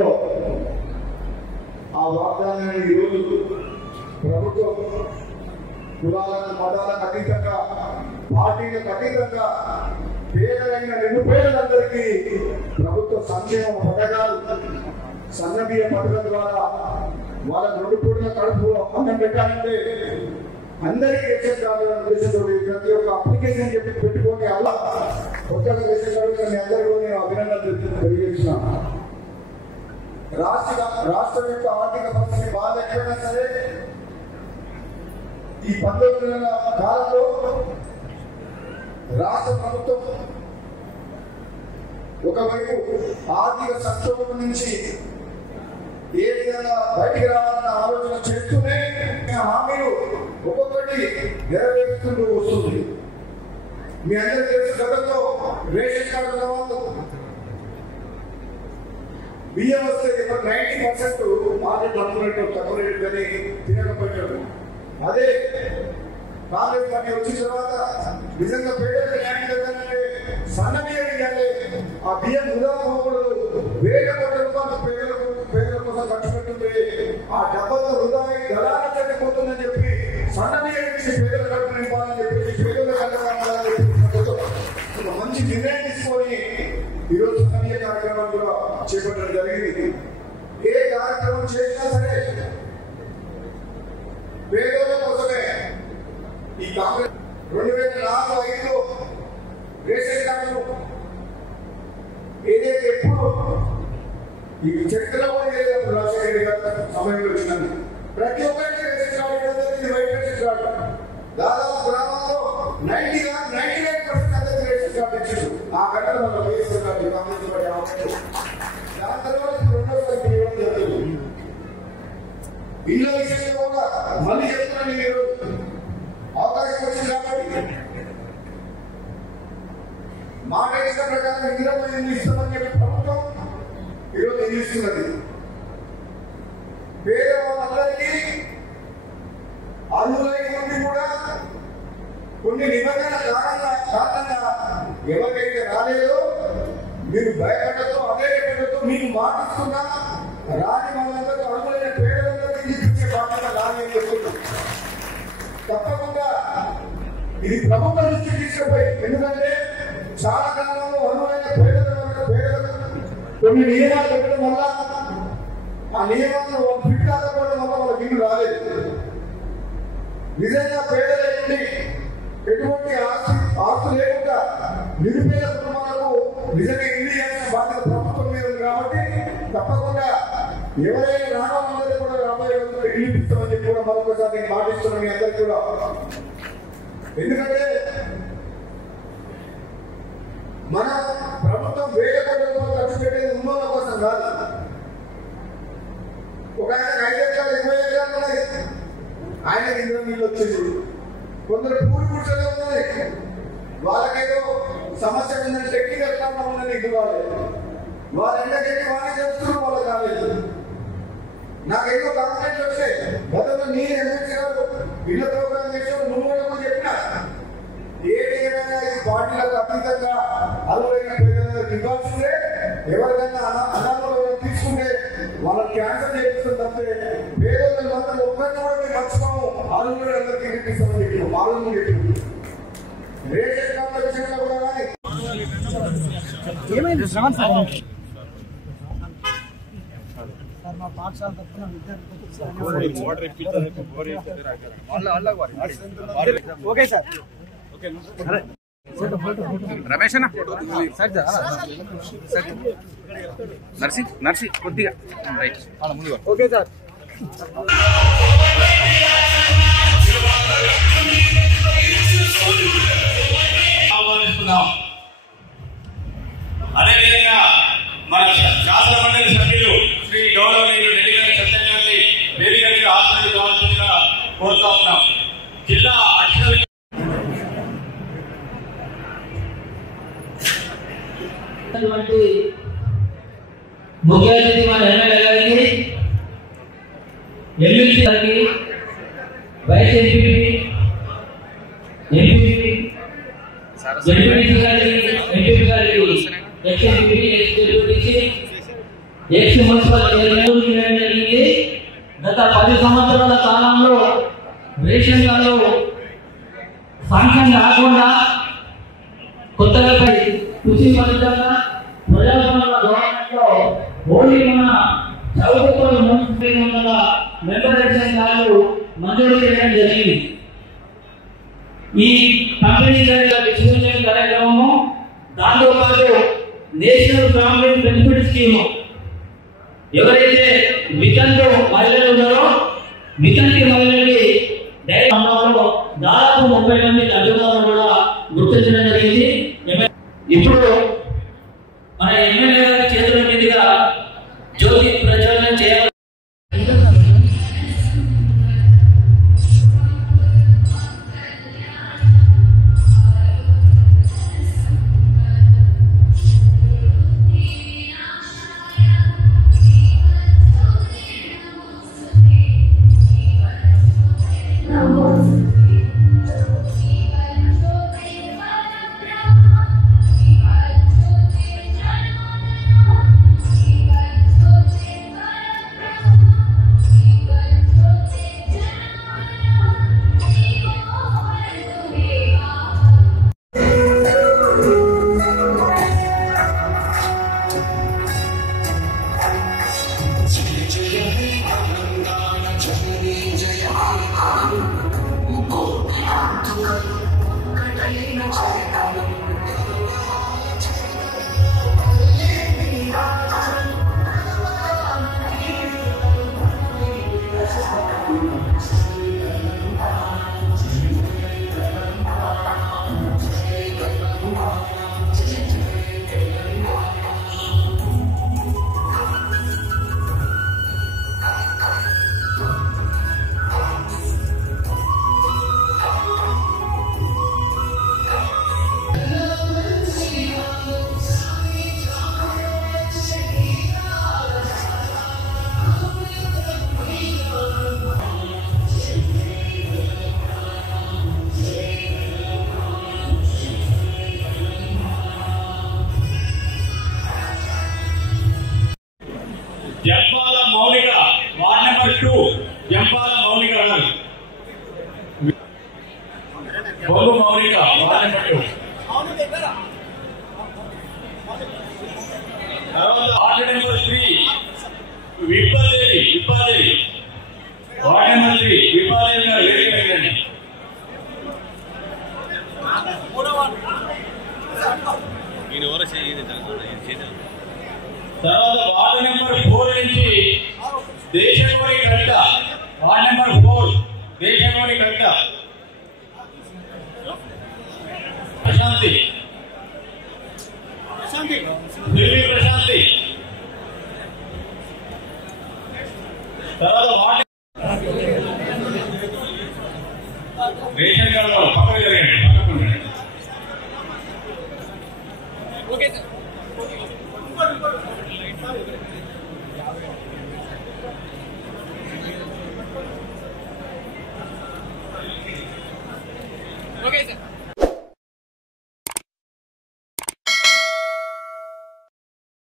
ఎన్నికల్లో ఆ వాగ్దానాన్ని ఈరోజు ప్రభుత్వం కులాలకు మతాలకు అతీతంగా పార్టీలకు అతీతంగా పేదలైన నిరుపేదలందరికీ ప్రభుత్వ సంక్షేమ పథకాలు సన్నబియ్య పథకం ద్వారా వాళ్ళ 2 పూటల కడుపు అన్నం పెట్టాలంటే అందరికీ రేషన్ కార్డుల ఉద్దేశంతో ప్రతి ఒక్క అప్లికేషన్ చెప్పి పెట్టుకొని అలా కొత్తగా రేషన్ కార్డు మీ అందరికీ నేను అభినందనలు తెలియజేస్తున్నాను. రాష్ట్రం యొక్క ఆర్థిక పరిస్థితి బాగా ఎక్కడైనా సరే ఈ 19 నెలల కాలంలో రాష్ట్ర ప్రభుత్వం ఒకవైపు ఆర్థిక సంక్షోభం నుంచి ఏ విధంగా బయటికి రావాలన్న ఆలోచన చేస్తూనే హామీలు ఒక్కొక్కటి నెరవేరుకుంటూ వస్తుంది. మీ అందరికీ తెలుసు, గతంలో రేషన్ కార్డు ఉన్న వాళ్ళు బియ్యం వస్తే 90% మార్కెట్ తక్కువ రేటు కానీ తినకపోయాడు. అదే కాంగ్రెస్ పార్టీ వచ్చిన తర్వాత నిజంగా పేదలకు న్యాయం జరగాలంటే సన్న బియ్యం ఇవ్వాలి. ఆ బియ్యం వృధా పోకూడదు. 1000 కోట్ల రూపాయలు పేదల కోసం ఖర్చు పెట్టుంటే ఆ డబ్బులు వృధా గలాల చెల్లిపోతుందని చెప్పి సన్న బియ్యం ఇచ్చి పేదల కడుపు నింపాలని చెప్పి పేదల కట్టాలని ఒక మంచి నిర్ణయం తీసుకొని ఈరోజు సన్న బియ్య కార్యక్రమాలు కూడా చేపట్టడం జరిగింది. ఏ కార్యక్రమం చేసినా సరే పేదల కోసమే. ఈ కాంగ్రెస్ 2004-05లో రేషన్ కార్డు ఏదైతే ఎప్పుడు ఈ చరిత్రలో రాజశేఖర రెడ్డి గారి సమయంలో వచ్చింది. ప్రతి ఒక్కరికి ration card white ration card దాదాపు గ్రామాల్లో 99% అందరికీ రేషన్ కార్డు ఇచ్చారు. ఆ ఘటన మన వైఎస్ఆర్ గారి కాంగ్రెస్ పార్టీ ఆలోచన. దాని తర్వాత 2వ ఇవ్వడం జరుగుతుంది. ఇళ్ళ విషయంలో కూడా మళ్ళీ చెప్తున్నాను, మీరు అవకాశం వచ్చింది కాబట్టి మాట ఇచ్చిన ప్రకారం ఇందిరమ్మ ఇల్లు ఇస్తామని చెప్పి ప్రభుత్వం ఈరోజు ఇల్లు ఇస్తున్నది. పేదవాళ్ళందరికీ అర్హులై ఉండి కూడా కొన్ని నిబంధనల కారణంగా ఎవరికైతే రాలేదో మీరు భయపడతో అదే పేరుతో మీకు మాటిస్తున్నా రాని వాళ్ళందరూ అర్హులైన పేదలందరికీ ఇచ్చే బాధ్యత రాని చెప్తున్నాం. తప్పకుండా ఇది ప్రభుత్వం దృష్టికి తీసుకుపోయి, ఎందుకంటే చాలా కాలంలో అర్హులైన పేదలకు కొన్ని నియమాలు పెట్టడం వల్ల ఆ నియమాలను ఫిట్ కాకపోవడం వల్ల వాళ్ళకి ఇల్లు రాలేదు. నిజంగా పేదలకి ఎటువంటి ఆస్తి లేకుండా నిరుపేద కుటుంబాలకు నిజంగా ఇల్లు చేయాల్సిన బాధ్యత ప్రభుత్వం మీద ఉంది. కాబట్టి తప్పకుండా ఎవరైనా రావాలందరూ కూడా రాబోయే రోజుల్లో ఇల్లు ఇస్తామని చెప్పి కూడా మరొకసారి నేను మాటిస్తున్నాను మీ అందరికీ కూడా. ఎందుకంటే మన ప్రభుత్వం 1000 కోట్ల రూపాయలు ఖర్చు పెట్టేది ఉన్నోళ్ళ కోసం కాదు. ఒక ఆయన 5 ఎకరాలు 20 ఎకరాలు ఉన్నాయి, ఆయన ఇందులో నీళ్ళు వచ్చేది. కొందరు పూరి కూర్చొని ఉన్నది, వాళ్ళకేదో సమస్య ఉందని టెక్నికల్ కారణం ఉందని ఇది వాళ్ళ ఎండకెళ్ళి వాళ్ళే చేస్తున్నారు, వాళ్ళు కాలేదు. నాకేదో కంప్లైంట్ వస్తే గతంలో నేను ఎమ్మెల్సీ గారు ఇళ్ళ ప్రోగ్రాం చేసావు, నువ్వు కూడా చెప్పినా ఏదైనా ఈ పార్టీలకు అతీతంగా అర్హులైన పేదలకు ఇవ్వాల్సిందే. ఎవరికైనా అనాథలు తీసుకుంటే వాళ్ళకి క్యాన్సర్ చేపిస్తుంది తప్పితే పేదలు మాత్రం ఒక్కరిని కూడా మేము మర్చిపోము, అర్హులు అందరికీ ఇప్పిస్తామని చెప్పి వాళ్ళని చెప్పింది. రేషన్ కార్డుల విషయంలో కూడా కానీ పాఠశాల తప్పున ఓకే సార్. రమేష్ అన్న నర్సి కొద్దిగా రైట్ ముందు ఓకే సార్. అదేవిధంగా మన శాసన మండలి సభ్యులు శ్రీ గౌరవనీయులు నెల్లిగారి సత్యం గారిని వేదికగా ఆశీర్వాదం కావాల్సిందిగా కోరుతా ఉన్నాం. జిల్లా అక్షర ముఖ్య అతిథి మన ఎమ్మెల్యే గారికి, ఎమ్మెల్సీ గారికి, వైస్ ఎంపీపీ, ఎంపీపీ, జడ్పీటీసీ గారికి, ఎంపీపీ గారికి, ex MPP, X ZPTC, X municipal chairman జరిగింది. గత 10 సంవత్సరాల కాలంలో రేషన్ కార్డు శాంక్షన్ కాకుండా కొత్తగా కృషి ఫలితంగా ప్రజాస్వామ్య గవర్నమెంట్లో ఓన్లీ మన చౌకతో మెంబర్ రేషన్ కార్డు మంజూరు చేయడం జరిగింది. ఈ పంపిణీ డిస్ట్రిబ్యూషన్ కార్యక్రమము దాంతోపాటు నేషనల్ ఫ్యామిలీ బెనిఫిట్ స్కీమ్ ఎవరైతే వితంతు మహిళలు ఉన్నారో వితంతి మహిళలకి దాదాపు 30 మంది లబ్ధిదారులు కూడా గుర్తించడం జరిగింది. ఇప్పుడు మన ఎమ్మెల్యే గారి చేతుల మీదుగా జ్యోతి ప్రజ్వలన చేయాలి. జంపాల మౌలిక వార్డ్ నెంబర్ 2 జంపాల మౌలిక గారు బొగ్గు మౌలిక వార్డ్ నెంబర్ 2 తర్వాత వార్డ్ నెంబర్ 3 విప్పాదేవి వార్డ్ నెంబర్ 3 విప్పాదేవి గారు వేదిక మీదండి. తర్వాత వార్డు నెంబర్ 4 నుంచి దేశంలోని కట్ట వార్డు నెంబర్ 4 దేశంలోని కట్ట ప్రశాంతి ప్రశాంతి. తర్వాత వార్డు రేషన్ కార్డు